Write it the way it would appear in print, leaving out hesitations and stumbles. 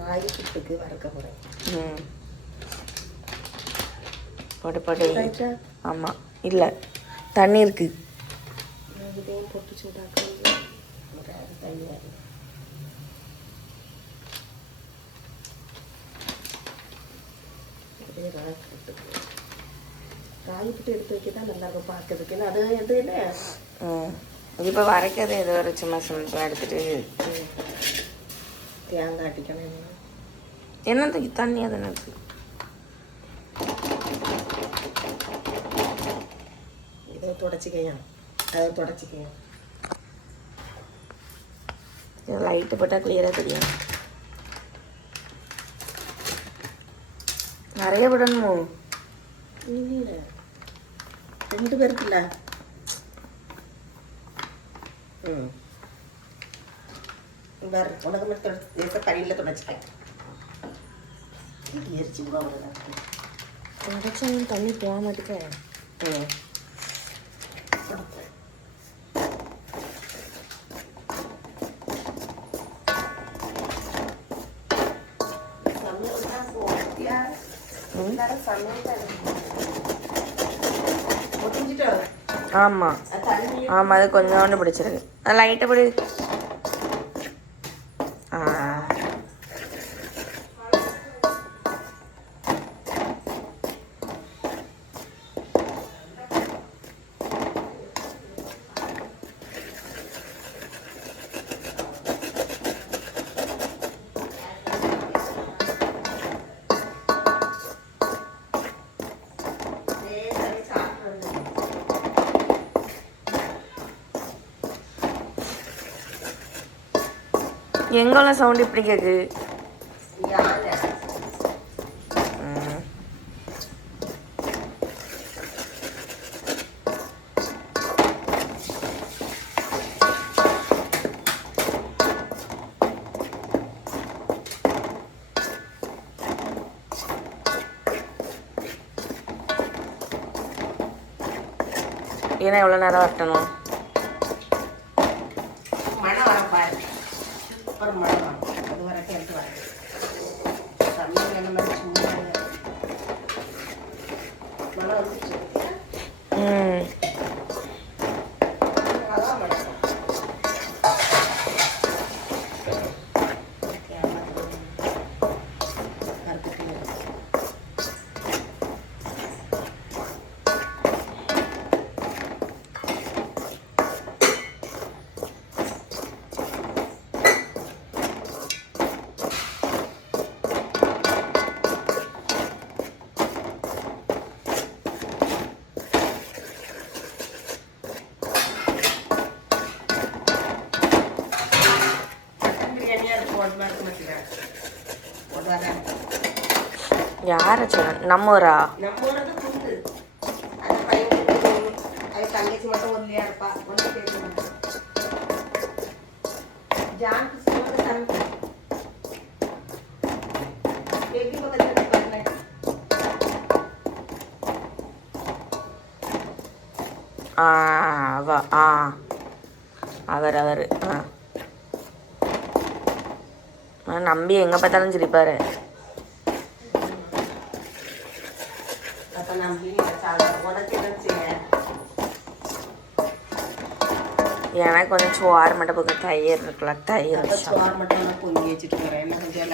ராகி புட்டுக்கு வறுக்க போகிறேன். போட்டு போட்டு. ஆமாம், இல்லை தண்ணி இருக்குது. இதையும் போட்டு சூடாக்க தண்ணி ராகி புட்டு எடுத்து வைக்க தான் நல்லா இருக்கும் பார்க்கறதுக்கு. அது எடுத்துக்கிட்டேன். இப்போ வரைக்கிறது ஏதோ ஒரு சும்மா சிம்பிளாக எடுத்துகிட்டு தேங்காய் அட்டிக்கணும். என்னத்துக்கு தண்ணி அது என்னது? இதை தொடச்சிக்கையா, அதை தொடச்சிக்கையா. லைட்டு போட்டால் கிளியராக தெரியும். நிறைய விடணுமோ? இல்லை, 2 பேருக்குல்ல. வேறு உனக்கு மட்டும் தண்ணியில் தொடச்சிட்டேன். எரிச்சு கூட தொடச்சாலும் தண்ணி போக மாட்டேங்க. ஆமாம் ஆமாம், அது கொஞ்சோண்டு பிடிச்சிருக்கு. அது லைட்டாக பிடி. எங்கெல்லாம் சவுண்ட் இப்படி கேட்குது? ஏன்னா எவ்வளோ நேரம் வரட்டணும்? மழை வரப்பாரு, அப்புறம் மழை வரும். அது வரைக்கும் எடுத்து வரேன். தண்ணி என்ன மாதிரி சூடாக மழை வந்துச்சு. அதான் மழை. யாரை சொல்ல? நம்ம ஊரா? நம்ம ஊரது குண்டு. அது பையன் அது தங்கச்சி மட்டும் ஒல்லியா இருப்பா. ஒன்று கேட்கணும். ஜான் கிறிஸ்துவ தம்பி பேபி பக்கத்தில் பண்ணேன். அவர் நம்பி எங்கே பார்த்தாலும் சிரிப்பார். எனக்கு கொஞ்சம் சோறு மட்டும் பக்கம் தயிர் இருக்குல்ல, தயிர் சோறு மட்டும் பொங்கி வச்சுட்டு போகிறேன். என்ன கொஞ்சம்